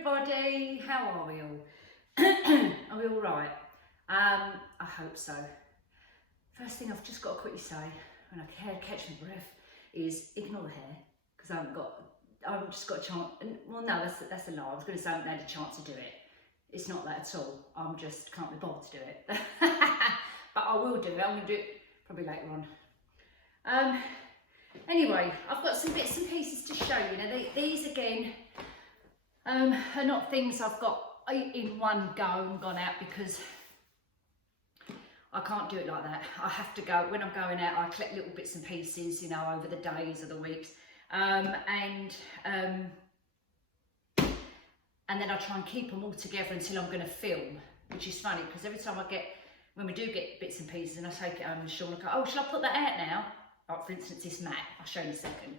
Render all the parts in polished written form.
everybody, how are we all? Are we all right? I hope so. First thing I've just got to quickly say, when I catch my breath, is ignore the hair, because I've just got a chance, well no, that's a lie, I was going to say I haven't had a chance to do it. It's not that at all, I'm just can't be bothered to do it. But I will do it, I'm going to do it probably later on. Anyway, I've got some bits and pieces to show you. Now these again are not things I've got in one go and gone out, because I can't do it like that. I have to go, when I'm going out, I collect little bits and pieces, you know, over the days or the weeks. And then I try and keep them all together until I'm going to film, which is funny, because every time when we do get bits and pieces and I take it home and Sean will go, oh, shall I put that out now? Like for instance, this mat, I'll show you in a second.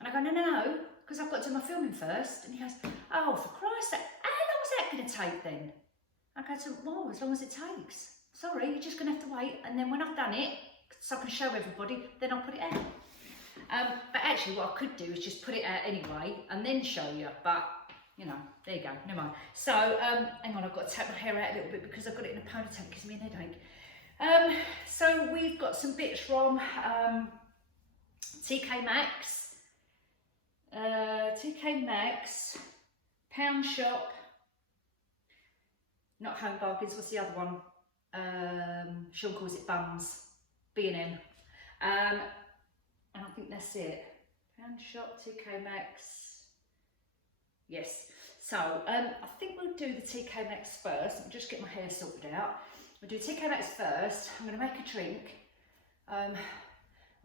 And I go, no, because I've got to do my filming first. And he goes, oh, for Christ's sake, how long is that going to take then? I go, well, as long as it takes. Sorry, you're just going to have to wait. And then when I've done it, so I can show everybody, then I'll put it out. But actually what I could do is just put it out anyway and then show you. But, you know, there you go, never mind. So, hang on, I've got to take my hair out a little bit because I've got it in a ponytail, it gives me an headache. So we've got some bits from TK Maxx, Pound Shop, not Home Bargains, what's the other one? Sean calls it Bums, B&M. And I think that's it. Pound Shop, TK Maxx. Yes. So I think we'll do the TK Maxx first. I'll just get my hair sorted out. We'll do TK Maxx first. I'm going to make a drink. I'm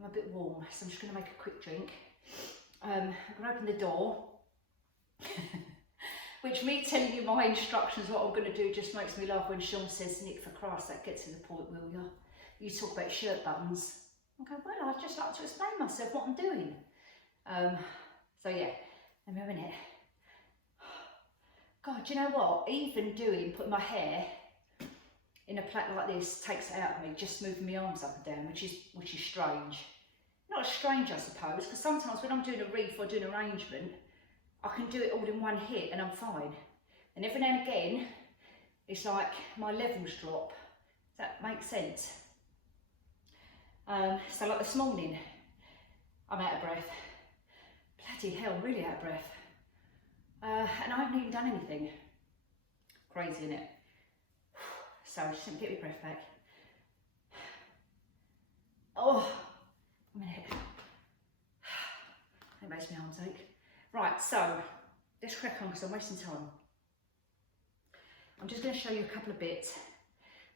a bit warm, so I'm just going to make a quick drink. I'm going to open the door. Which me telling you my instructions, what I'm going to do, just makes me laugh when Sean says, Nick, for Christ, that gets to the point, will you? You talk about shirt buttons. I go, well, I'd just like to explain myself what I'm doing. So yeah, let me have a minute. God, do you know what? Even putting my hair in a plait like this takes it out of me, just moving my arms up and down, which is strange. Not strange, I suppose, because sometimes when I'm doing a wreath or doing an arrangement, I can do it all in one hit and I'm fine. And every now and again, it's like my levels drop. Does that make sense? So like this morning, I'm out of breath. Bloody hell, really out of breath. And I haven't even done anything. Crazy, innit? So just let me get my breath back. Oh, a minute. That makes my arms ache. Right, so let's crack on because I'm wasting time. I'm just going to show you a couple of bits.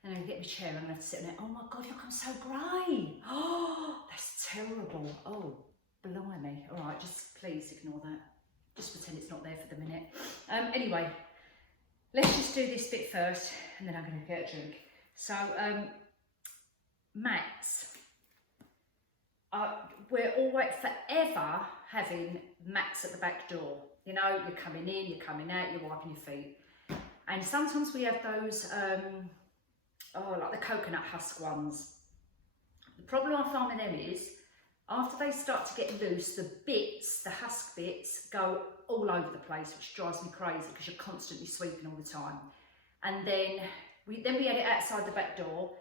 Then I'm going to get my chair and I'm going to have to sit on it. Oh my God, look, I'm so grey. Oh, that's terrible. Oh, blimey. All right, just please ignore that. Just pretend it's not there for the minute. Anyway, let's just do this bit first and then I'm going to get a drink. So, mats. We're always forever having mats at the back door. You know, you're coming in, you're coming out, you're wiping your feet. And sometimes we have those, like the coconut husk ones. The problem I find with them is, after they start to get loose, the husk bits go all over the place, which drives me crazy because you're constantly sweeping all the time. And then we had it outside the back door,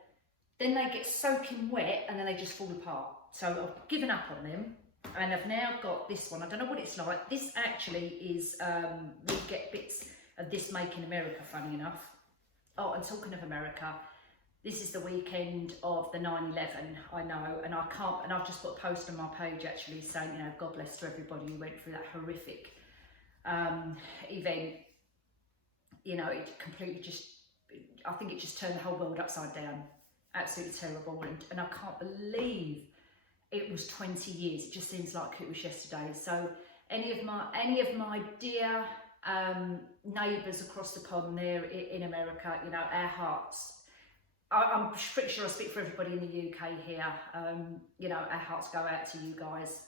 then they get soaking wet and then they just fall apart. So I've given up on them and I've now got this one. I don't know what it's like. This actually is, we get bits of this made in America, funny enough. Oh, and talking of America, this is the weekend of the 9/11, I know, and I've just put a post on my page actually saying, you know, God bless to everybody who went through that horrific event. You know, it completely I think it just turned the whole world upside down. Absolutely terrible, and I can't believe it was 20 years. It just seems like it was yesterday. So any of my dear neighbours across the pond there in America, you know, our hearts. I'm pretty sure I speak for everybody in the UK here. You know, our hearts go out to you guys.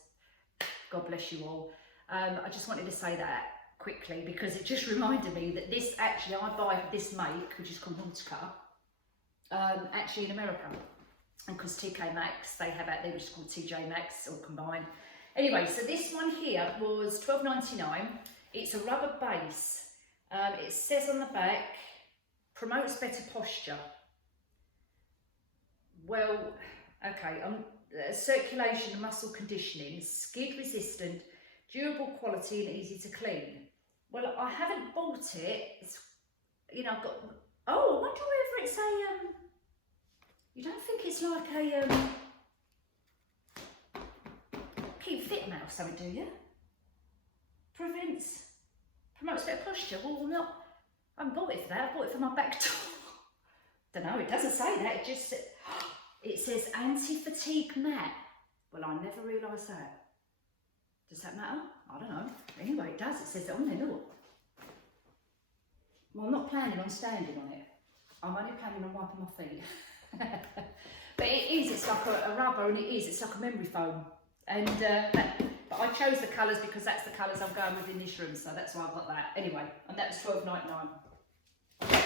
God bless you all. I just wanted to say that quickly because it just reminded me that this actually, I buy this make, which is called Montecar, actually in America. And because TK Maxx, they have out there which is called TJ Maxx, all combined. Anyway, so this one here was $12.99. It's a rubber base. It says on the back, promotes better posture. Well, okay, circulation and muscle conditioning, skid resistant, durable quality and easy to clean. Well, I haven't bought it. It's, you know, I've got, oh, I wonder whether it's a, you don't think it's like a, keep fit now or something, do you? Promotes better posture. Well, not, I haven't bought it for that, I bought it for my back door. Don't know, it doesn't say that, it just, it says anti-fatigue mat. Well, I never realised that. Does that matter? I don't know. Anyway, it does, it says it on there, look. Well, I'm not planning on standing on it. I'm only planning on wiping my feet. But it is, it's like a rubber, and it's like a memory foam. And but I chose the colours because that's the colours I'm going with in this room, so that's why I've got that. Anyway, and that was $12.99.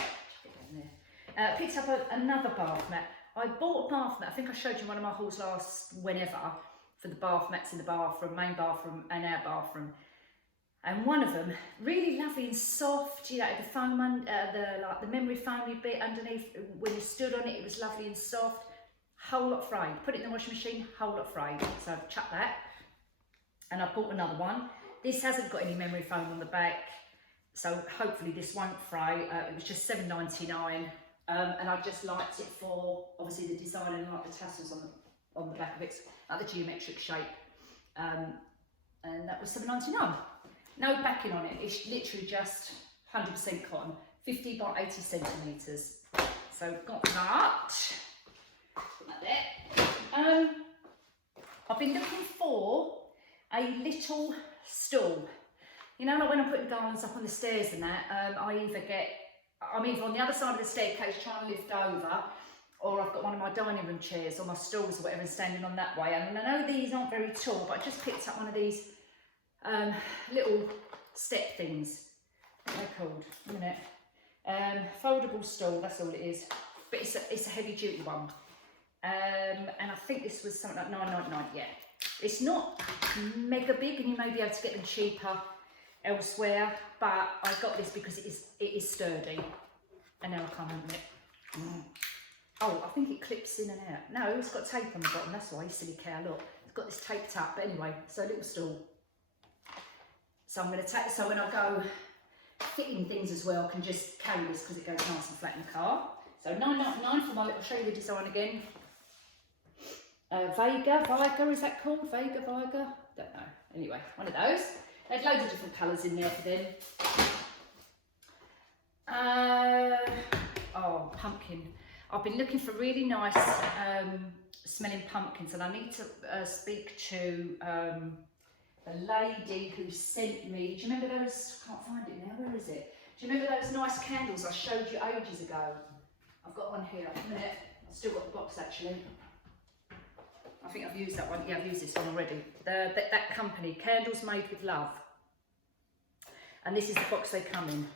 Picked up another bath mat. I bought a bath mat, I think I showed you one of my hauls last whenever, for the bath mats in the bathroom, main bathroom and our bathroom. And one of them, really lovely and soft, you know, the foam, like the memory foamy bit underneath, when you stood on it, it was lovely and soft. Whole lot frayed. Put it in the washing machine, whole lot frayed. So I've chucked that. And I bought another one. This hasn't got any memory foam on the back, so hopefully this won't fray. It was just $7.99, and I just liked it for obviously the design and like the tassels on the back of it, like the geometric shape. And that was $7.99. No backing on it. It's literally just 100% cotton, 50 by 80 centimetres. So got that. Like that. I've been looking for a little stool. You know, like when I'm putting garlands up on the stairs and that, I'm either on the other side of the staircase trying to lift over, or I've got one of my dining room chairs or my stools or whatever and standing on that way. And I know these aren't very tall, but I just picked up one of these little step things. What are they called? A minute. Foldable stool, that's all it is. But it's a heavy duty one. And I think this was something like $9.99, yeah. It's not mega big, and you may be able to get them cheaper elsewhere, but I got this because it is sturdy. And now I can't open it. Oh, I think it clips in and out. No, it's got tape on the bottom, that's why, you silly cow, look. It's got this taped up, but anyway, so a little stool. So I'm going to take, so when I go fitting things as well, I can just carry this because it goes nice and flat in the car. So $9.99 for my little, I'll show you the design again. Viga, is that called? Viga? Don't know. Anyway, one of those. They had loads of different colours in there for them. Oh, pumpkin. I've been looking for really nice smelling pumpkins, and I need to speak to the lady who sent me. Do you remember those? I can't find it now. Where is it? Do you remember those nice candles I showed you ages ago? I've got one here. A minute. I've still got the box actually. I think I've used that one. Yeah, I've used this one already. That company, Candles Made with Love. And this is the box they come in.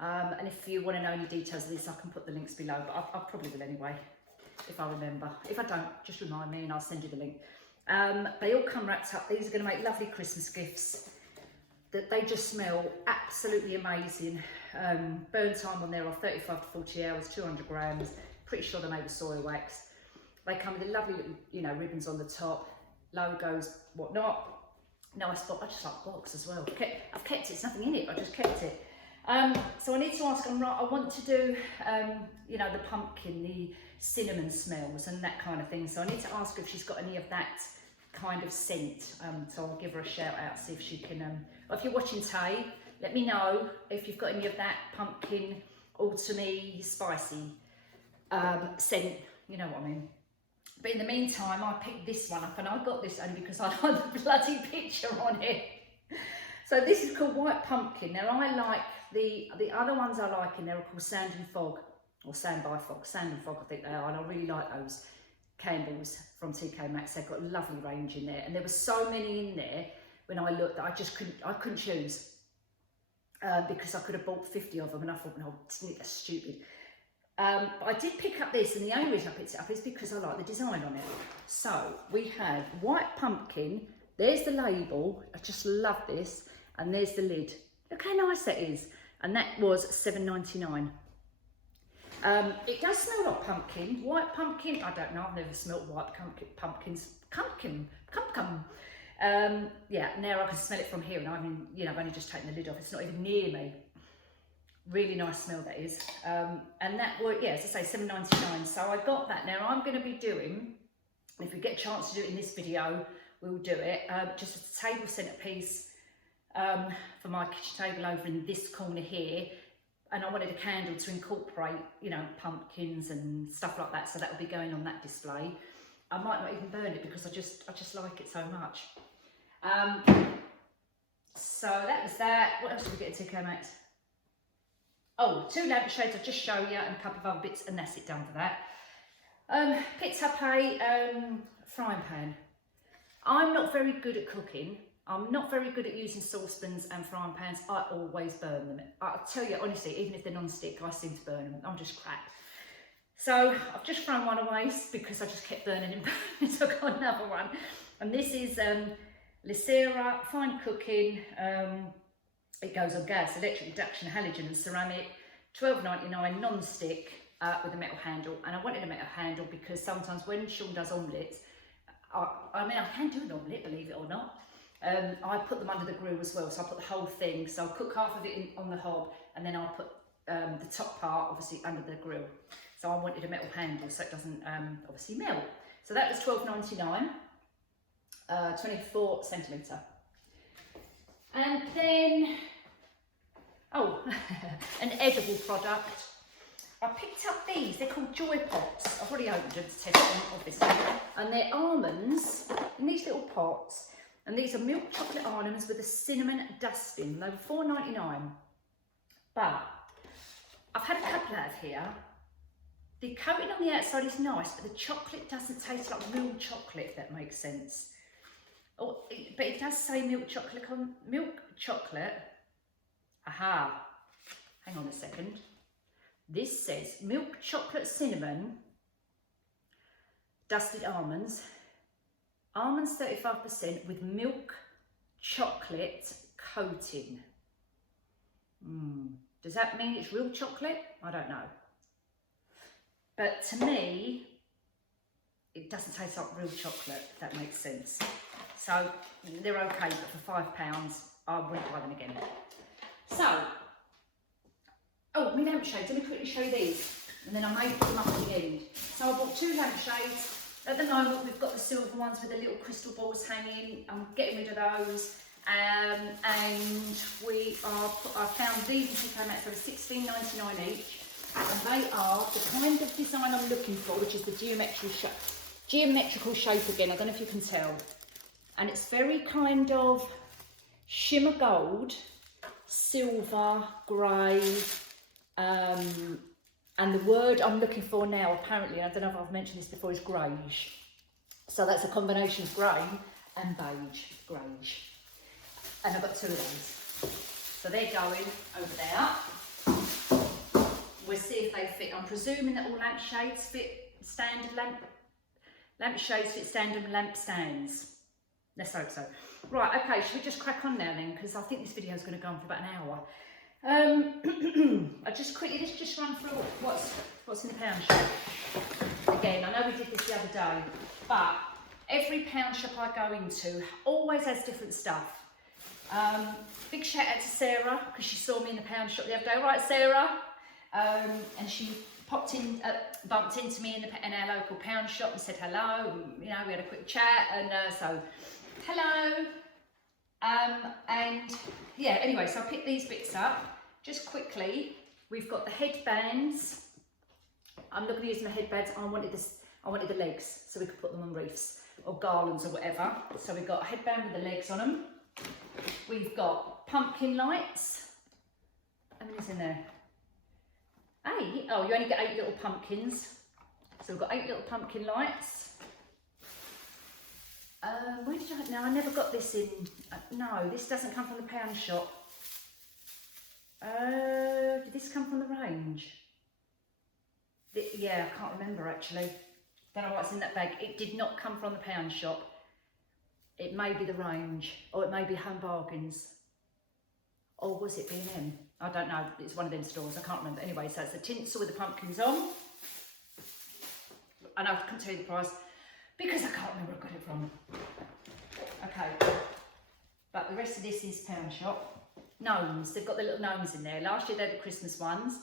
And if you want to know any details of this, I can put the links below, but I probably will anyway, if I remember. If I don't, just remind me and I'll send you the link. They all come wrapped up. These are going to make lovely Christmas gifts. That they just smell absolutely amazing. Burn time on there are 35 to 40 hours, 200 grams. Pretty sure they're made with soil wax. They come with a lovely little, you know, ribbons on the top, logos, whatnot. Nice box. I just like the box as well. I've kept it. There's nothing in it. I just kept it. So I need to ask. I want to do, you know, the pumpkin, the cinnamon smells, and that kind of thing. So I need to ask if she's got any of that kind of scent. So I'll give her a shout out, see if she can. Or if you're watching Tay, let me know if you've got any of that pumpkin, autumny, spicy scent. You know what I mean. But in the meantime, I picked this one up, and I got this only because I like the bloody picture on it. So this is called White Pumpkin. Now I like the other ones I like in there are called Sand and Fog, or Sand by Fog, Sand and Fog I think they are, and I really like those candles from TK Maxx. They've got a lovely range in there, and there were so many in there when I looked that I couldn't choose because I could have bought 50 of them, and I thought, no, that's stupid. But I did pick up this, and the only reason I picked it up is because I like the design on it. So we have White Pumpkin. There's the label. I just love this. And there's the lid. Look how nice that is. And that was $7.99. It does smell like pumpkin, white pumpkin. I don't know, I've never smelled white pumpkins. Pumpkin. Yeah, now I can smell it from here, and I've only just taken the lid off. It's not even near me. Really nice smell that is. And that was, yeah, as I say, $7.99. So I got that. Now I'm going to be doing, if we get a chance to do it in this video, we'll do it. Just a table centerpiece for my kitchen table over in this corner here. And I wanted a candle to incorporate, you know, pumpkins and stuff like that. So that will be going on that display. I might not even burn it because I just like it so much. So that was that. What else did we get into, Max? Oh, 2 lampshades I'll just show you, and a couple of other bits, and that's it done for that. Picked up a frying pan. I'm not very good at cooking. I'm not very good at using saucepans and frying pans. I always burn them. I'll tell you honestly, even if they're non-stick, I seem to burn them. I'm just crap. So I've just thrown one away because I just kept burning and so I got another one. And this is Lycera Fine Cooking. It goes on gas, electric induction, halogen and ceramic. $12.99 non-stick with a metal handle. And I wanted a metal handle because sometimes when Sean does omelettes, I can do an omelette, believe it or not. I put them under the grill as well, so I put the whole thing. So I'll cook half of it on the hob, and then I'll put the top part obviously under the grill. So I wanted a metal handle so it doesn't obviously melt. So that was $12.99, 24 centimetre. And then, oh, an edible product. I picked up these, they're called Joy Pots. I've already opened them to test them, obviously. And they're almonds in these little pots. And these are milk chocolate almonds with a cinnamon dusting. They were $4.99. But I've had a couple out of here. The coating on the outside is nice, but the chocolate doesn't taste like real chocolate, if that makes sense. Oh, but it does say milk chocolate on milk chocolate. Aha. Hang on a second. This says milk chocolate cinnamon, dusted almonds. Almonds 35% with milk chocolate coating. Does that mean it's real chocolate? I don't know. But to me, it doesn't taste like real chocolate, if that makes sense. So they're okay, but for £5, I wouldn't buy them again. So, oh, my lampshades, let me quickly show you these. And then I may put them up at the end. So I bought 2 lampshades. At the moment, we've got the silver ones with the little crystal balls hanging. I'm getting rid of those. And I found these as they came out for $16.99 each. And they are the kind of design I'm looking for, which is the geometrical shape again. I don't know if you can tell. And it's very kind of shimmer gold, silver, grey, and the word I'm looking for now, apparently, I don't know if I've mentioned this before, is greige. So that's a combination of grey and beige, greige. And I've got 2 of these. So they're going over there. We'll see if they fit. I'm presuming that all lampshades fit standard lampshades fit standard lamp stands. Let's hope so. Right, okay, should we just crack on now then? Because I think this video is going to go on for about an hour. I just quickly, let's just run through what's in the pound shop. Again, I know we did this the other day, but every pound shop I go into always has different stuff. Big shout out to Sarah, because she saw me in the pound shop the other day. Right, Sarah? And she bumped into me in our local pound shop and said hello. And, you know, we had a quick chat, and so hello. And yeah, anyway, so I picked these bits up. Just quickly, we've got the headbands. I'm looking at using the headbands. I wanted the legs, so we could put them on wreaths or garlands or whatever. So we've got a headband with the legs on them. We've got pumpkin lights. How many's in there? 8. Oh, you only get 8 little pumpkins. So we've got 8 little pumpkin lights. Where did I? No, I never got this in. No, this doesn't come from the pound shop. Did this come from the range? Yeah, I can't remember actually. Don't know what's in that bag. It did not come from the pound shop. It may be the range, or it may be Home Bargains, or was it B&M? I don't know, it's one of them stores, I can't remember. Anyway, so it's the tinsel with the pumpkins on. And I couldn't tell you the price because I can't remember where I got it from. Okay, but the rest of this is Pound Shop. Gnomes, they've got the little gnomes in there. Last year they had the Christmas ones.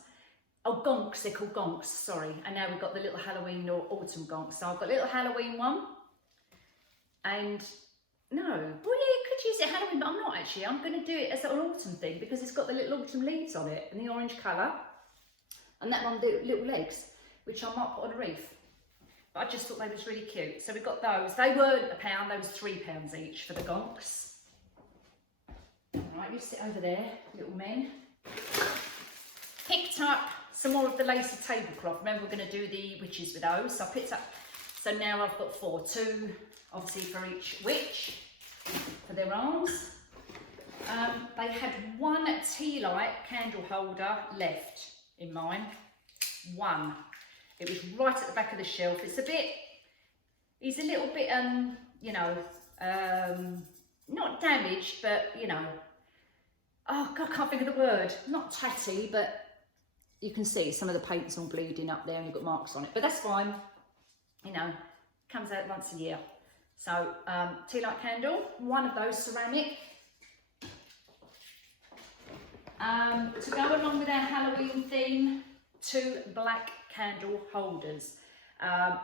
Oh, gonks, they're called gonks, sorry. And now we've got the little Halloween or autumn gonks. So I've got a little Halloween one. And no, well, yeah, you could use it Halloween, but I'm not actually. I'm going to do it as an autumn thing because it's got the little autumn leaves on it and the orange colour. And that one, the little legs, which I might put on a wreath. But I just thought they was really cute. So we got those. They weren't £1, they was £3 each for the gonks. Right, you sit over there, little men. Picked up some more of the lacy tablecloth. Remember, we're going to do the witches with those. So I picked up, so now I've got 4, 2 obviously for each witch, for their arms. They had one tea light candle holder left in mine. One. It was right at the back of the shelf. It's a little bit, you know, not damaged, but, you know, oh God, I can't think of the word. Not tatty, but you can see some of the paint's all bleeding up there and you've got marks on it, but that's fine. You know, comes out once a year. So, tea light candle, one of those ceramic. To go along with our Halloween theme, 2 black candle holders,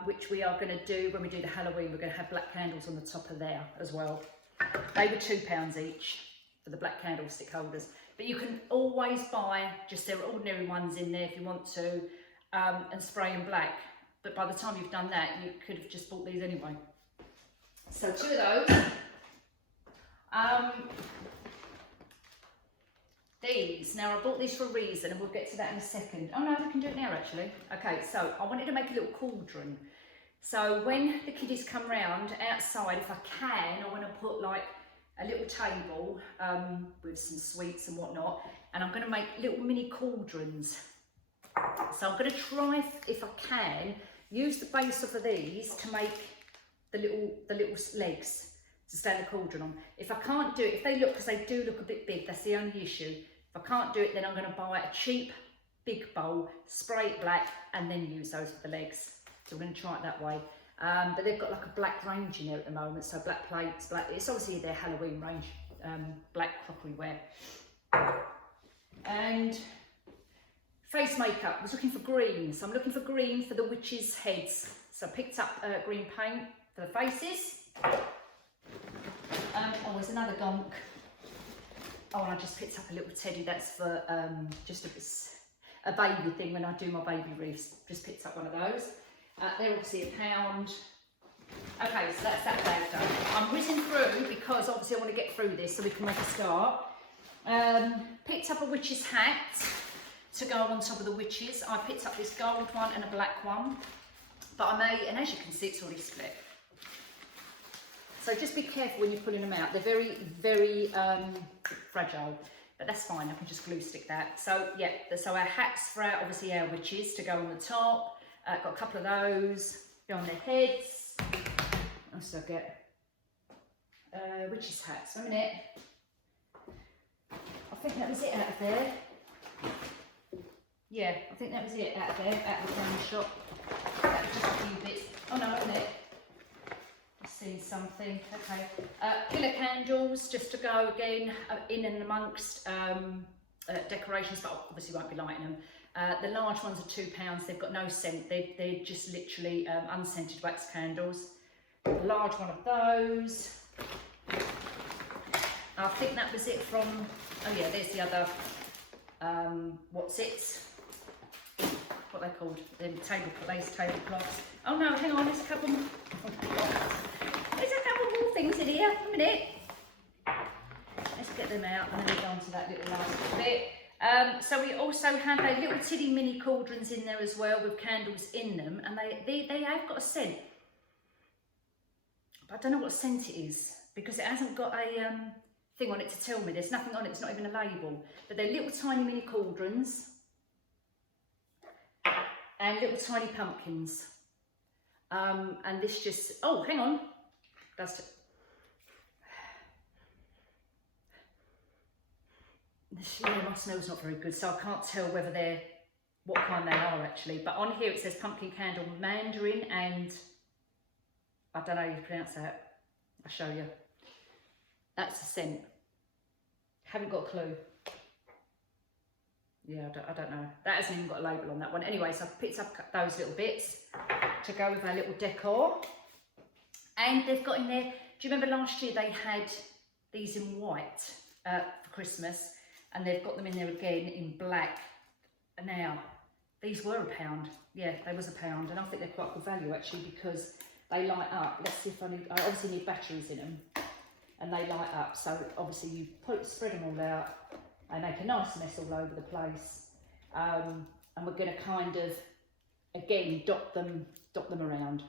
which we are going to do when we do the Halloween. We're going to have black candles on the top of there as well. They were £2 each for the black candlestick holders, but you can always buy just their ordinary ones in there if you want to, and spray them black. But by the time you've done that, you could have just bought these anyway. So 2 of those. These, now I bought these for a reason and we'll get to that in a second. Oh no, we can do it now actually. Okay, so I wanted to make a little cauldron. So when the kiddies come round outside, if I can, I want to put like a little table with some sweets and whatnot, and I'm going to make little mini cauldrons. So I'm going to try, if I can, use the base of these to make the little legs to stand the cauldron on. If I can't do it, if they look, because they do look a bit big, that's the only issue. If I can't do it, then I'm going to buy a cheap big bowl, spray it black, and then use those for the legs. So we're going to try it that way. But they've got like a black range in there at the moment, so black plates, black. It's obviously their Halloween range, black crockeryware. And face makeup, I was looking for green, so I'm looking for green for the witches' heads. So I picked up green paint for the faces. Oh, there's another gonk. Oh, and I just picked up a little teddy. That's for just a baby thing when I do my baby wreaths. Just picked up one of those. They're obviously £1. Okay, so that's that bag done. I'm whizzing through because obviously I want to get through this so we can make a start. Picked up a witch's hat to go on top of the witches. I picked up this gold one and a black one. But I may, and as you can see, it's already split. So just be careful when you're pulling them out. They're very, very fragile, but that's fine. I can just glue stick that. So yeah, so our hats for our, obviously our witches to go on the top. Got a couple of those, go on their heads. What else did I get? Witches hats, wait a minute. I think that was it out of there. Yeah, I think that was it out of there, out of the Pound Shop. That was just a few bits. Oh no, wait a minute. See something. Okay, pillar candles just to go again in and amongst decorations, but obviously won't be lighting them. The large ones are £2. They've got no scent. They're just literally unscented wax candles. A large one of those. I think that was it from. Oh yeah, there's the other. What's it? What they called? The lace tablecloths. Oh no, hang on. There's a couple more. There's a couple more things in here. A minute. Let's get them out and then we'll go on to that little last bit. So we also had their little titty mini cauldrons in there as well with candles in them, and they have got a scent. But I don't know what scent it is because it hasn't got a thing on it to tell me. There's nothing on it. It's not even a label. But they're little tiny mini cauldrons and little tiny pumpkins. And this just, oh, hang on. That's it. yeah, my smell's not very good, so I can't tell whether they're, what kind they are actually. But on here it says pumpkin candle, mandarin, and I don't know how you pronounce that. I'll show you. That's the scent. Haven't got a clue. Yeah, I don't know. That hasn't even got a label on that one. Anyway, so I've picked up those little bits to go with our little decor. And they've got in there, do you remember last year they had these in white for Christmas? And they've got them in there again in black. Now, these were £1. Yeah, they was £1. And I think they're quite good value actually because they light up. Let's see if I obviously need batteries in them. And they light up. So obviously you spread them all out. They make a nice mess all over the place. And we're going to kind of, again, dot them around.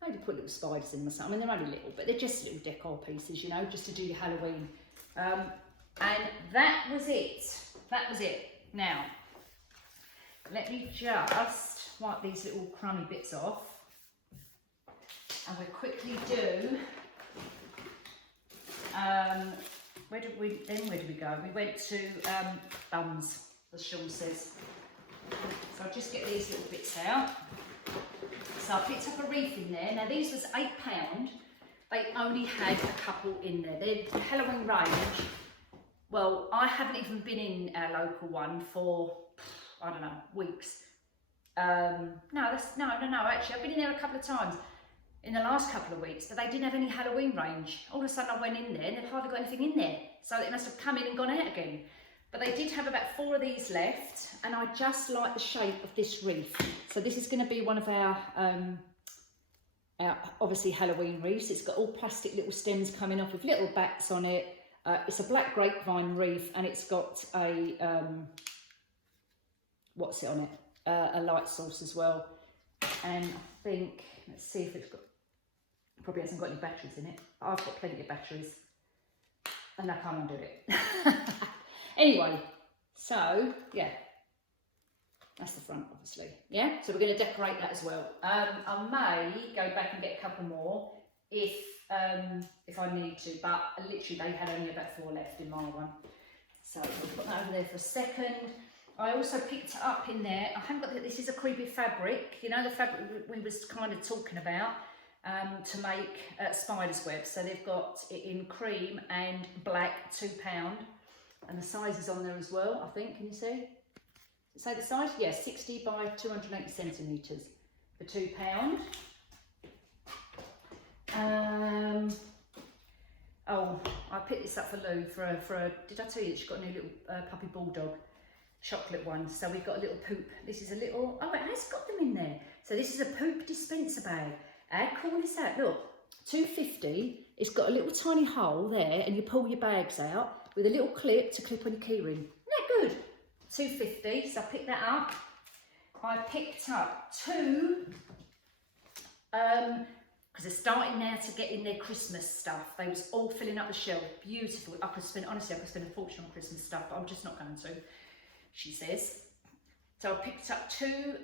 Maybe put little spiders in them or something. I mean, they're only little, but they're just little decor pieces, you know, just to do your Halloween. And that was it. That was it. Now, let me just wipe these little crummy bits off. And we'll quickly do, where did we go? We went to Bums, as Sean says. So I'll just get these little bits out. So I picked up a wreath in there. Now these was £8. They only had a couple in there. They're Halloween range. Well, I haven't even been in our local one for, I don't know, weeks. No, actually, I've been in there a couple of times in the last couple of weeks, but they didn't have any Halloween range. All of a sudden I went in there and they've hardly got anything in there. So it must have come in and gone out again. But they did have about 4 of these left, and I just like the shape of this wreath. So this is going to be one of our obviously Halloween wreaths. It's got all plastic little stems coming off with little bats on it. It's a black grapevine wreath, and it's got a, what's it on it? A light source as well. And I think, let's see if it's got, probably hasn't got any batteries in it. I've got plenty of batteries, and I can't undo it. Anyway, so yeah, that's the front obviously. Yeah, so we're going to decorate that as well. I may go back and get a couple more if I need to, but literally they had only about 4 left in my one. So we'll put that over there for a second. I also picked up in there, I haven't got, this is a creepy fabric, you know, the fabric we was kind of talking about, to make spider's web. So they've got it in cream and black, £2. And the size is on there as well, I think. Can you see? Does it say the size? Yeah, 60 by 280 centimetres for £2. Oh, I picked this up for Lou for a. Did I tell you that she got a new little puppy bulldog, chocolate one? So we've got a little poop. This is a little. Oh, it has got them in there. So this is a poop dispenser bag. How cool is that? Look, £2.50. It's got a little tiny hole there, and you pull your bags out with a little clip to clip on your keyring. Isn't that good? £2.50, so I picked that up. I picked up 2, because they're starting now to get in their Christmas stuff. They was all filling up the shelf, beautiful. Honestly, I could spend a fortune on Christmas stuff, but I'm just not going to, she says. So I picked up 2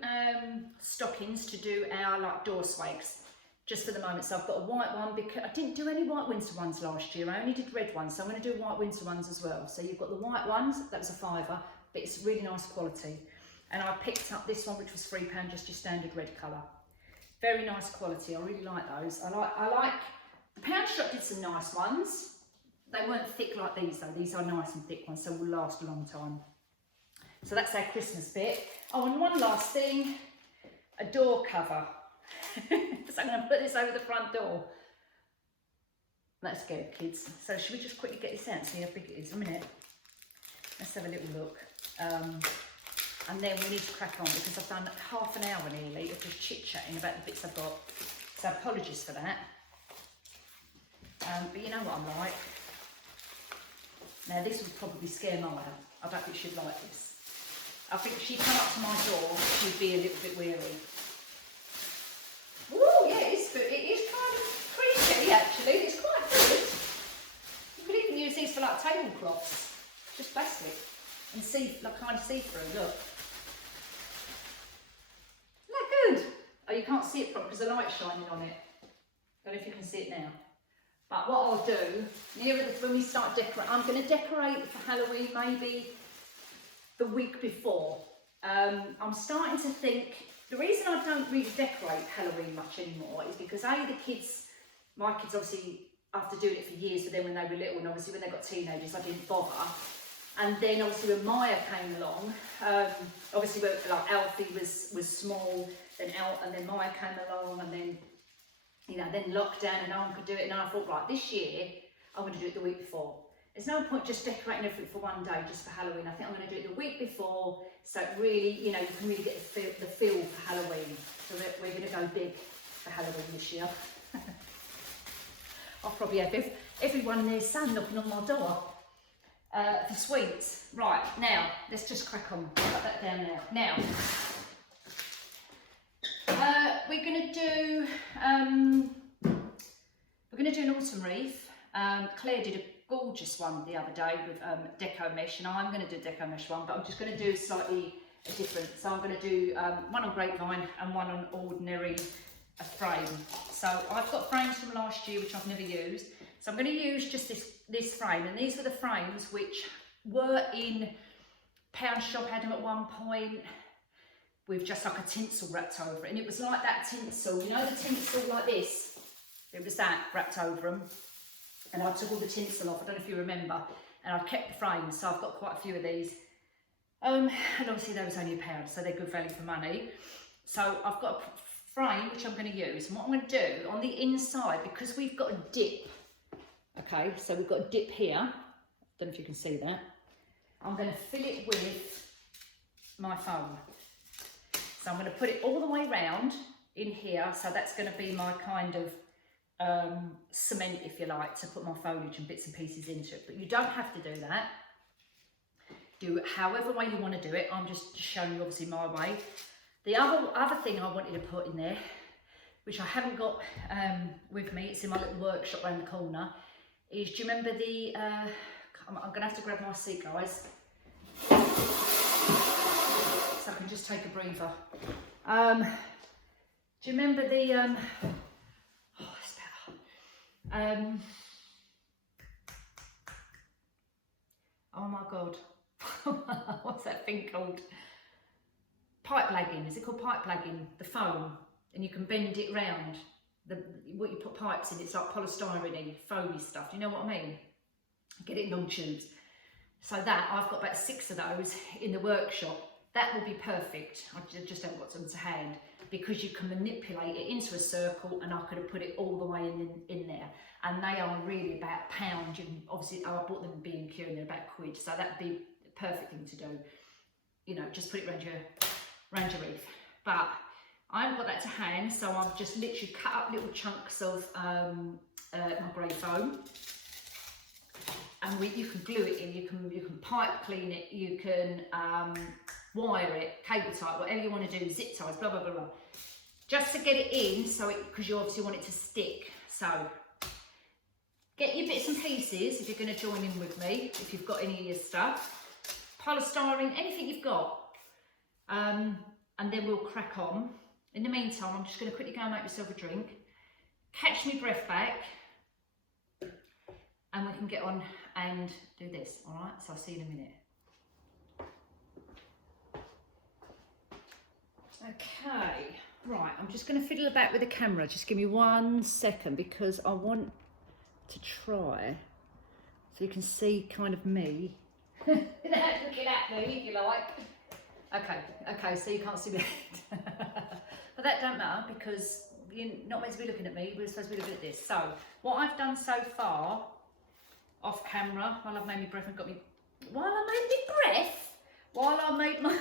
stockings to do our like door swakes. Just for the moment, so I've got a white one because I didn't do any white winter ones last year. I only did red ones, so I'm going to do white winter ones as well. So you've got the white ones, that was a £5, but it's really nice quality. And I picked up this one, which was £3, just your standard red colour. Very nice quality. I really like those. I like. Pound Shop did some nice ones. They weren't thick like these though. These are nice and thick ones, so will last a long time. So that's our Christmas bit. Oh, and one last thing, a door cover. So I'm going to put this over the front door. That's good, kids. So should we just quickly get this out and see how big it is? A minute. Let's have a little look. And then we need to crack on because I've done half an hour nearly of just chit-chatting about the bits I've got. So apologies for that. But you know what I'm like. Now this would probably scare Maya. I don't think she'd like this. I think if she come up to my door, she'd be a little bit weary. Ooh, yeah, it is kind of creepy actually. It's quite good. You could even use these for like tablecloths, just plastic, and see, like kind of see-through. Look, isn't that good? Oh, you can't see it properly because the light's shining on it. I don't know if you can see it now. But what I'll do, when we start decorating, I'm going to decorate for Halloween maybe the week before. I'm starting to think, the reason I don't really decorate Halloween much anymore is because my kids obviously, after doing it for years, but then when they were little, and obviously when they got teenagers, I didn't bother. And then obviously when Maya came along, obviously like Alfie was small, and then Maya came along, and then, you know, then lockdown and no one could do it. And I thought, right, this year I'm going to do it the week before. There's no point just decorating everything for one day just for Halloween. I think I'm going to do it the week before, so it really, you know, you can really get the feel for Halloween. So we're going to go big for Halloween this year. I'll probably have everyone and their son knocking on my door for sweets. Right, now, let's just crack on. Put that down there. Now, we're going to do an autumn wreath. Claire did a gorgeous one the other day with deco mesh, and I'm going to do a deco mesh one, but I'm just going to do slightly different. So I'm going to do one on grapevine and one on ordinary frame. So I've got frames from last year which I've never used, so I'm going to use just this frame, and these are the frames which were in Pound Shop. Had them at one point with just like a tinsel wrapped over it, and it was like that tinsel, you know, the tinsel like this, it was that wrapped over them. And I took all the tinsel off, I don't know if you remember, and I've kept the frames, so I've got quite a few of these. And obviously they was only £1, so they're good value for money. So I've got a frame which I'm going to use, and what I'm going to do on the inside, because we've got a dip, okay, so we've got a dip here, I don't know if you can see that, I'm going to fill it with my foam. So I'm going to put it all the way round in here, so that's going to be my kind of cement, if you like, to put my foliage and bits and pieces into it. But you don't have to do that. Do it however way you want to do it. I'm just showing you obviously my way. The other thing I wanted to put in there, which I haven't got with me, it's in my little workshop around the corner, is, do you remember the, I'm going to have to grab my seat, guys, so I can just take a breather. Do you remember the, oh my god, what's that thing called? Pipe lagging. Is it called pipe lagging? The foam, and you can bend it round. What you put pipes in, it's like polystyrene, foamy stuff. Do you know what I mean? Get it in long tubes. So that, I've got about 6 of those in the workshop. That will be perfect. I just haven't got them to hand, because you can manipulate it into a circle, and I could have put it all the way in there. And they are really about £1. You can, obviously, I bought them in B&Q and they're about £1, so that'd be the perfect thing to do. You know, just put it around your wreath. But I haven't got that to hand, so I've just literally cut up little chunks of my grey foam. And you can glue it in, you can pipe clean it, you can wire it, cable tie, whatever you want to do, zip ties, blah, blah, blah, blah. Just to get it in, so because you obviously want it to stick. So get your bits and pieces if you're going to join in with me, if you've got any of your stuff. Polystyrene, anything you've got. And then we'll crack on. In the meantime, I'm just going to quickly go and make myself a drink. Catch me breath back. And we can get on and do this, all right? So I'll see you in a minute. Okay, right, I'm just going to fiddle about with the camera. Just give me 1 second, because I want to try so you can see kind of me. Without looking at me, if you like. Okay, so you can't see me. But that don't matter, because you're not meant to be looking at me, we're supposed to be looking at this. So, what I've done so far, off camera, while I've made my breath and got me, while I made my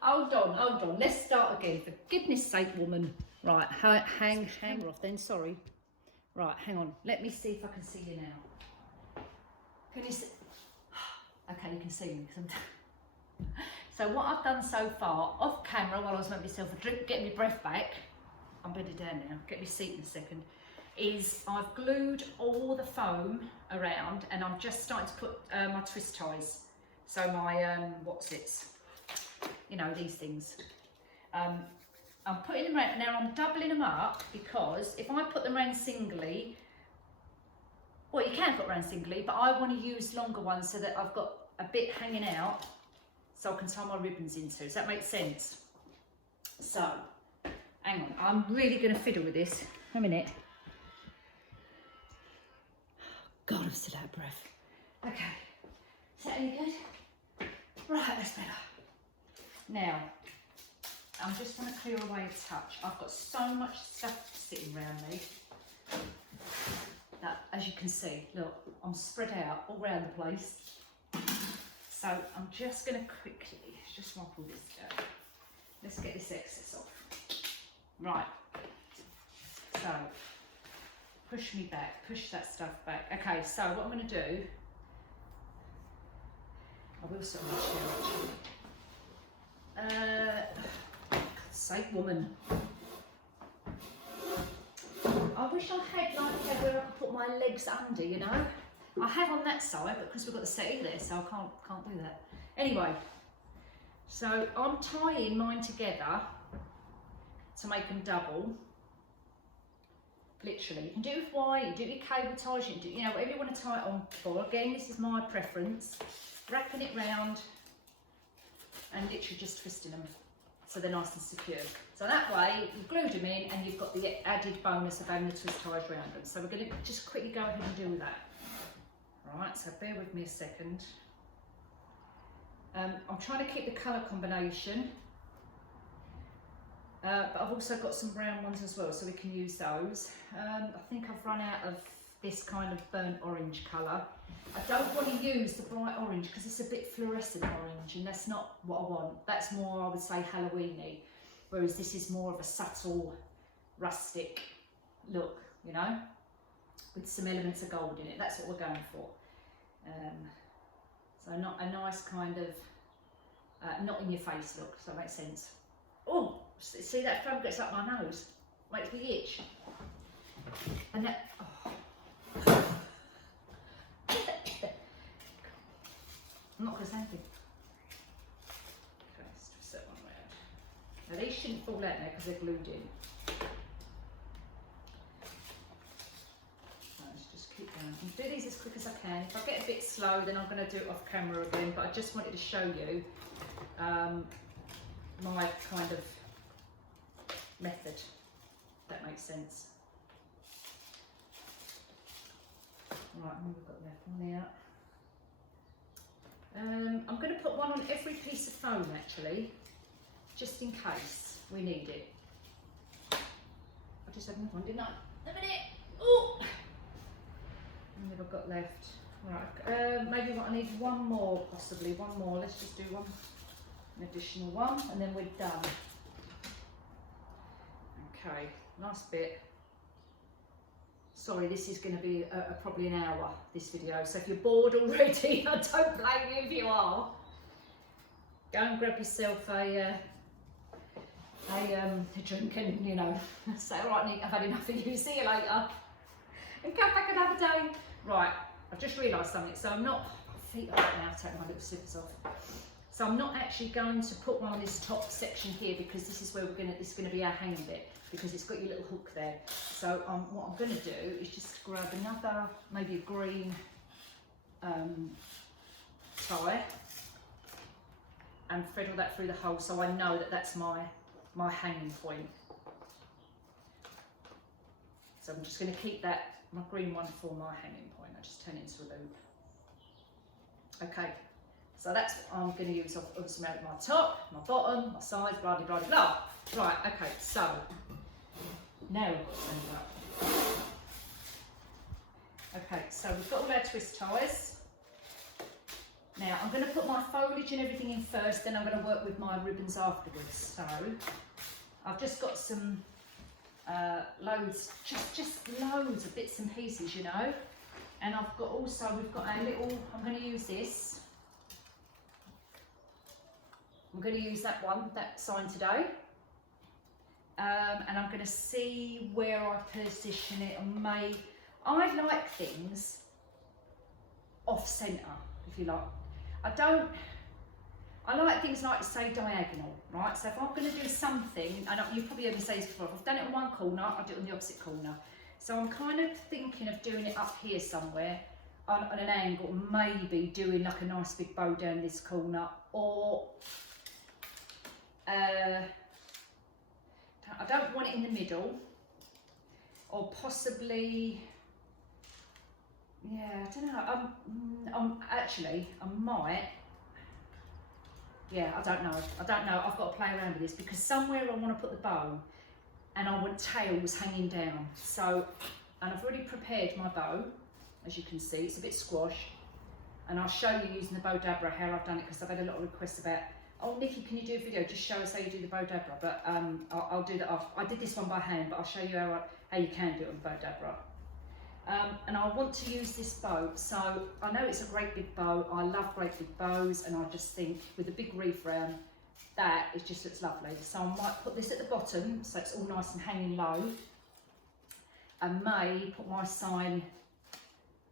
hold on, let's start again, for goodness sake, woman. Right, hang her off then, sorry. Right, hang on, let me see if I can see you now. Can you see? Okay, you can see me, because I'm so what I've done so far, off camera, while I was making myself a drink, getting my breath back, I'm bedded down now, get my seat in a second, is I've glued all the foam around, and I'm just starting to put my twist ties. So my, you know, these things. I'm putting them around, now I'm doubling them up because if I put them around singly, well, you can put around singly, but I want to use longer ones so that I've got a bit hanging out so I can tie my ribbons into. Does that make sense? So, hang on, I'm really going to fiddle with this. A minute. God, I'm still out of breath. Okay, is that any good? Right, that's better. Now, I'm just going to clear away a touch. I've got so much stuff sitting around me. That, as you can see, look, I'm spread out all around the place. So I'm just going to quickly just wipe all this down. Let's get this excess off. Right. So push me back, push that stuff back. Okay, so what I'm going to do, I will sit on my chair actually. God's sake, woman. I wish I had like where I could put my legs under, you know. I have on that side, but because we've got the settee there, so I can't do that. Anyway, so I'm tying mine together to make them double. Literally, you can do it with wire, you do it with cable ties, you can do, you know, whatever you want to tie it on for. Again, this is my preference. Wrapping it round and literally just twisting them so they're nice and secure. So that way, you've glued them in and you've got the added bonus of having the twist ties around them. So we're going to just quickly go ahead and do that. Right, so bear with me a second. I'm trying to keep the colour combination, but I've also got some brown ones as well, so we can use those. I think I've run out of this kind of burnt orange colour. I don't want to use the bright orange because it's a bit fluorescent orange, and that's not what I want. That's more, I would say, Halloweeny, whereas this is more of a subtle, rustic look, you know, with some elements of gold in it. That's what we're going for. So not a nice kind of, not in your face look, does that make sense? Oh, see that foam gets up my nose, makes me itch. And that, oh. I'm not going to say anything. Okay, let's twist that one round. Now these shouldn't fall out now because they're glued in. Keep going. I'll do these as quick as I can. If I get a bit slow, then I'm going to do it off camera again, but I just wanted to show you my kind of method, if that makes sense. Right, we've got that one out. I'm going to put one on every piece of foam actually, just in case we need it. I just had one, didn't I? A minute! Oh! What have I got left? Right, maybe I need one more, possibly one more. Let's just do one, an additional one, and then we're done. Okay, last bit. Sorry, this is going to be probably an hour, this video. So if you're bored already, I don't blame you if you are. Go and grab yourself a drink and, you know, say, all right, Nick, I've had enough of you. See you later. And come back another day. Right, I've just realised something. So I'm not, my feet are right now, take my little slippers off. So I'm not actually going to put one on this top section here because this is where this is going to be our hanging bit because it's got your little hook there. So what I'm going to do is just grab another, maybe a green tie and thread all that through the hole so I know that that's my hanging point. So I'm just going to keep that, my green one for my hanging point. I just turn it into a loop. Okay, so that's what I'm going to use obviously my top, my bottom, my sides, blah, blah, blah, blah. Right, okay, so now we've got to send it up. Okay, so we've got all our twist ties. Now I'm going to put my foliage and everything in first, then I'm going to work with my ribbons afterwards. So I've just got some loads, just loads of bits and pieces, you know. And I've got also, we've got our little, I'm going to use this. I'm going to use that one, that sign today. And I'm going to see where I position it. I like things off centre, if you like. I like things like to say diagonal, right? So if I'm going to do something, and you've probably heard me say this before, if I've done it on one corner, I'll do it on the opposite corner. So I'm kind of thinking of doing it up here somewhere on an angle, maybe doing like a nice big bow down this corner, or I don't want it in the middle, or possibly, yeah, I don't know. Actually, I might. Yeah, I don't know. I've got to play around with this because somewhere I want to put the bow and I want tails hanging down. So, and I've already prepared my bow, as you can see. It's a bit squashed. And I'll show you using the bow dabra how I've done it because I've had a lot of requests about, oh, Nikki, can you do a video? Just show us how you do the bow dabra. But I'll do that off. I did this one by hand, but I'll show you how you can do it on bow dabra. And I want to use this bow, so I know it's a great big bow. I love great big bows, and I just think with a big wreath round, that it just looks lovely. So I might put this at the bottom, so it's all nice and hanging low. And may put my sign.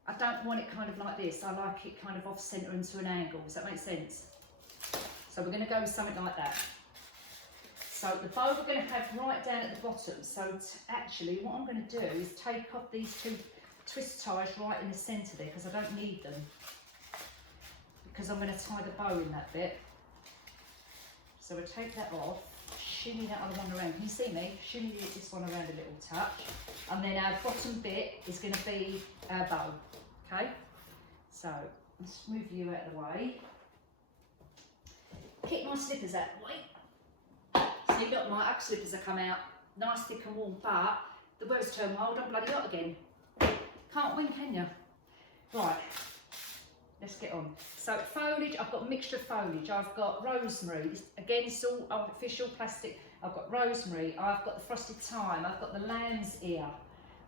I don't want it kind of like this. I like it kind of off centre into an angle. Does that make sense? So we're going to go with something like that. So the bow we're going to have right down at the bottom. So actually, what I'm going to do is take off these two twist ties right in the centre there because I don't need them, because I'm going to tie the bow in that bit. So we'll take that off, shimmy that other one around. Can you see me? Shimmy this one around a little touch, and then our bottom bit is going to be our bow. Okay, so let's move you out of the way. Keep my slippers out of the way. So you've got my Ugg slippers that come out nice, thick and warm, but the weather's turned wild and bloody hot again. Can't win, can you? Right, let's get on. So foliage, I've got a mixture of foliage. I've got rosemary, again it's all artificial plastic. I've got rosemary, I've got the frosted thyme, I've got the lamb's ear.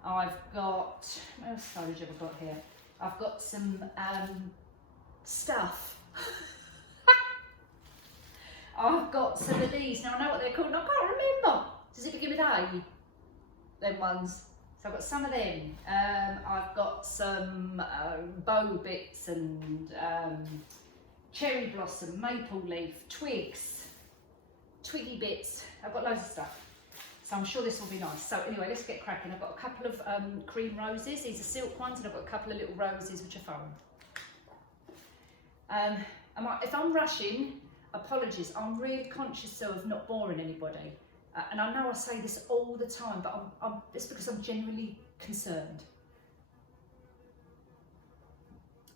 I've got, what else foliage have I got here? I've got some stuff. I've got some of these, now I know what they're called, and I can't remember. Does it begin with A? Them ones. So I've got some of them. I've got some bow bits and cherry blossom, maple leaf, twigs, twiggy bits. I've got loads of stuff. So I'm sure this will be nice. So anyway, let's get cracking. I've got a couple of cream roses. These are silk ones, and I've got a couple of little roses which are foam. If I'm rushing, apologies. I'm really conscious of not boring anybody. And I know I say this all the time, but it's because I'm genuinely concerned.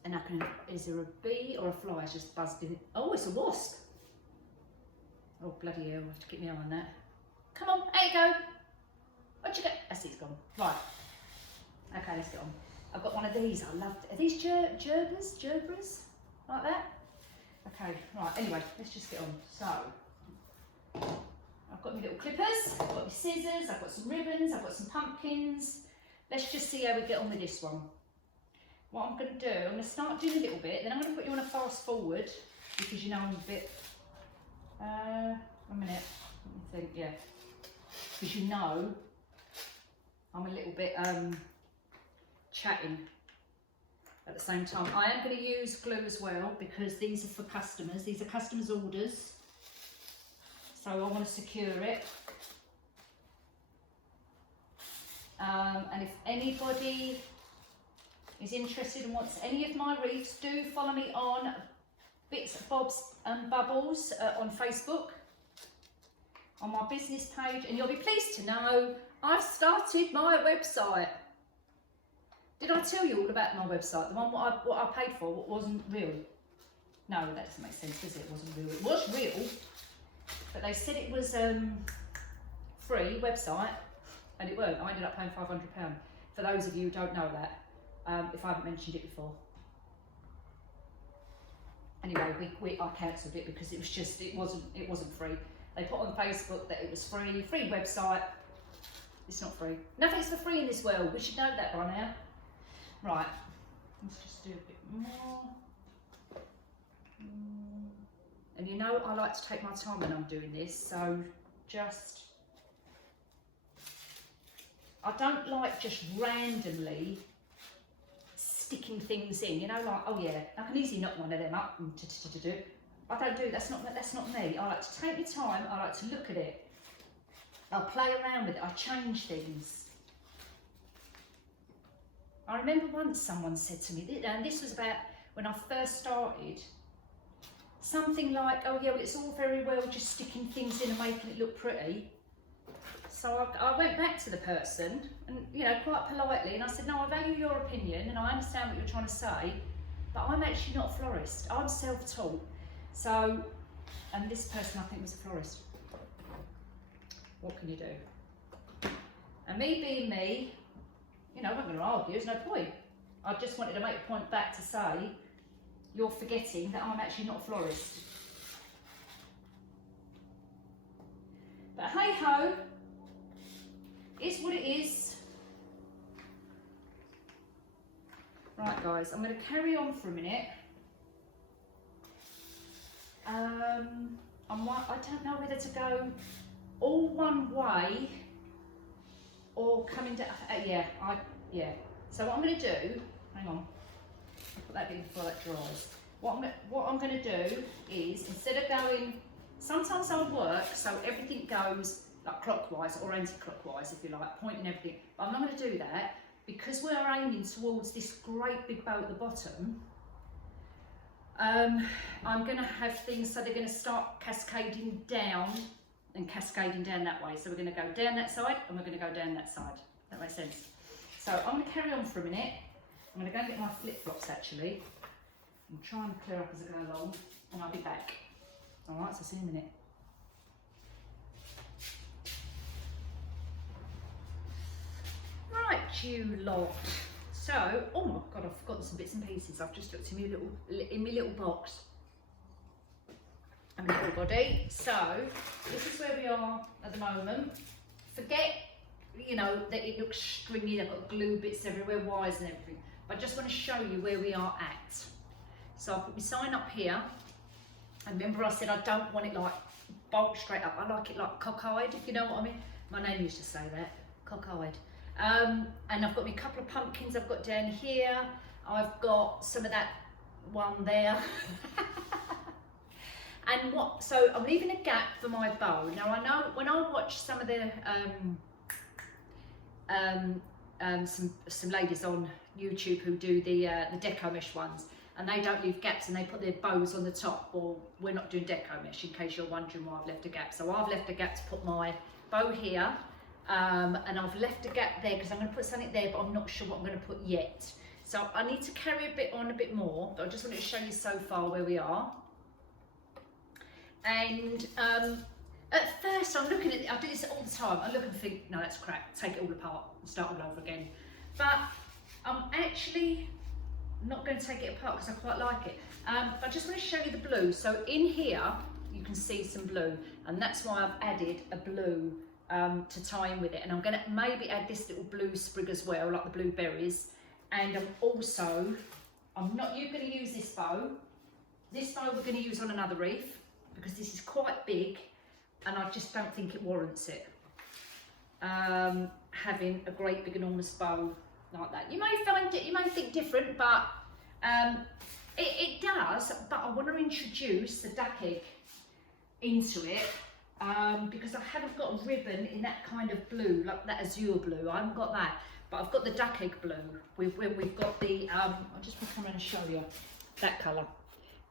And is there a bee or a fly? It's just buzzed in. Oh, it's a wasp. Oh, bloody hell, I have to keep my eye on that. Come on, there you go. Where'd you go? I see it's gone. Right. Okay, let's get on. I've got one of these. I love. Are these gerbras? Like that? Okay, right. Anyway, let's just get on. So, I've got my little clippers, I've got my scissors, I've got some ribbons, I've got some pumpkins. Let's just see how we get on with this one. What I'm going to do, I'm going to start doing a little bit, then I'm going to put you on a fast forward because you know I'm a bit, 1 minute, let me think, yeah. Because you know I'm a little bit chatting at the same time. I am going to use glue as well because these are for customers, these are customers' orders. So I want to secure it. And if anybody is interested and wants any of my wreaths, do follow me on Bits, Bobs and Bubbles on Facebook, on my business page, and you'll be pleased to know I've started my website. Did I tell you all about my website? The one what I paid for, what wasn't real? No, that doesn't make sense, does it? It wasn't real. It was real. But they said it was free website, and it weren't. I ended up paying £500. For those of you who don't know that, if I haven't mentioned it before. Anyway, I cancelled it because it was just it wasn't free. They put on Facebook that it was free website. It's not free. Nothing's for free in this world. We should know that by now. Right. Let's just do a bit more. And you know I like to take my time when I'm doing this, so just, I don't like just randomly sticking things in, you know, like, oh yeah, I can easily knock one of them up and do. I don't do, that's not me. I like to take my time, I like to look at it. I'll play around with it, I change things. I remember once someone said to me, and this was about when I first started, something like, oh yeah, well it's all very well just sticking things in and making it look pretty. So I went back to the person and, you know, quite politely, and I said, no, I value your opinion and I understand what you're trying to say, but I'm actually not a florist. I'm self-taught. So, and this person I think was a florist. What can you do? And me being me, you know, I'm not going to argue, there's no point. I just wanted to make a point back to say, you're forgetting that I'm actually not a florist. But hey ho, it's what it is. Right guys, I'm going to carry on for a minute. I don't know whether to go all one way or coming down. Yeah. So what I'm going to do, hang on, I'll put that in before that dries. What I'm going to do is, instead of going, sometimes I'll work so everything goes like clockwise or anti-clockwise, if you like, pointing everything. But I'm not going to do that because we're aiming towards this great big bow at the bottom. I'm going to have things so they're going to start cascading down and cascading down that way. So we're going to go down that side and we're going to go down that side. That makes sense. So I'm going to carry on for a minute. I'm going to go and get my flip-flops actually. I'm trying to clear up as I go along and I'll be back. Alright, so see you in a minute. Right, you lot. So, oh my god, I've forgotten some bits and pieces. I've just looked in my little box. And everybody. So, this is where we are at the moment. Forget, you know, that it looks stringy, I've got glue bits everywhere, wires and everything. But I just want to show you where we are at. So I've put my sign up here. And remember I said I don't want it like bolt straight up. I like it like cockeyed, if you know what I mean. My name used to say that, cockeyed. And I've got my couple of pumpkins I've got down here. I've got some of that one there. And so I'm leaving a gap for my bow. Now I know when I watch some of the some ladies on YouTube who do the deco mesh ones, and they don't leave gaps and they put their bows on the top. Well, we're not doing deco mesh, in case you're wondering why I've left a gap. So I've left a gap to put my bow here, and I've left a gap there because I'm going to put something there, but I'm not sure what I'm going to put yet. So I need to carry a bit more, but I just wanted to show you so far where we are. And at first I'm looking at it, I do this all the time, I look and think, no, that's crap, take it all apart and start all over again. But I'm actually not going to take it apart because I quite like it. But I just want to show you the blue. So in here you can see some blue, and that's why I've added a blue to tie in with it. And I'm going to maybe add this little blue sprig as well, like the blueberries. And I'm not going to use this bow. This bow we're going to use on another wreath because this is quite big and I just don't think it warrants it. Having a great big enormous bow like that. You may find it, you may think different, but it does. But I want to introduce the duck egg into it because I haven't got a ribbon in that kind of blue, like that azure blue. I haven't got that, but I've got the duck egg blue. We've got the I'll just come around and show you that colour,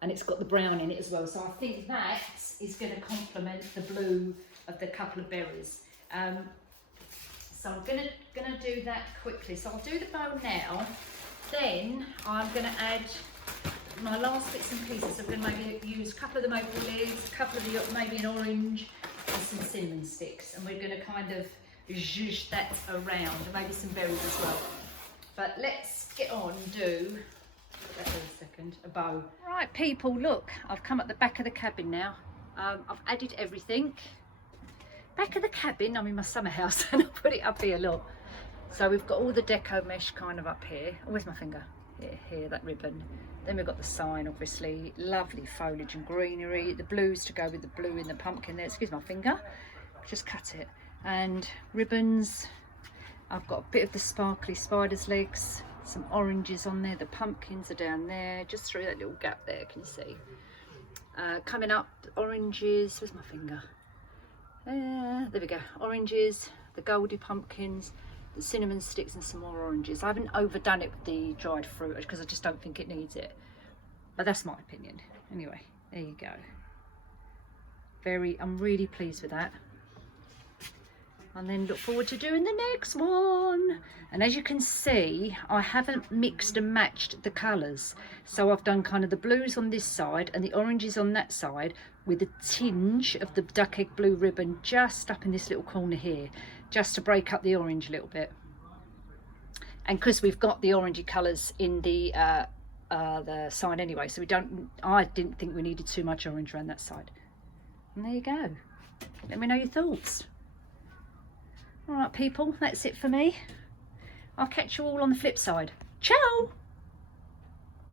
and it's got the brown in it as well. So I think that is going to complement the blue of the couple of berries. So I'm gonna do that quickly. So I'll do the bow now. Then I'm gonna add my last bits and pieces. I'm gonna maybe use a couple of the maple leaves, a couple of the maybe an orange, and some cinnamon sticks, and we're gonna kind of zhuzh that around, and maybe some berries as well. But let's get on and do a bow. Right, people, look, I've come at the back of the cabin now. I've added everything. Back of the cabin, I'm in my summer house, and I put it up here, look. So we've got all the deco mesh kind of up here. Oh, where's my finger? Here, that ribbon. Then we've got the sign, obviously. Lovely foliage and greenery. The blues to go with the blue in the pumpkin there. Excuse my finger. Just cut it. And ribbons. I've got a bit of the sparkly spider's legs. Some oranges on there. The pumpkins are down there. Just through that little gap there, can you see? Coming up, oranges, where's my finger? There we go, oranges, the goldy pumpkins, the cinnamon sticks and some more oranges. I haven't overdone it with the dried fruit because I just don't think it needs it. But that's my opinion. Anyway, there you go. I'm really pleased with that. And then look forward to doing the next one. And as you can see, I haven't mixed and matched the colours. So I've done kind of the blues on this side and the oranges on that side with a tinge of the duck egg blue ribbon just up in this little corner here, just to break up the orange a little bit. And because we've got the orangey colours in the side anyway, so I didn't think we needed too much orange around that side. And there you go. Let me know your thoughts. All right, people, that's it for me. I'll catch you all on the flip side. Ciao!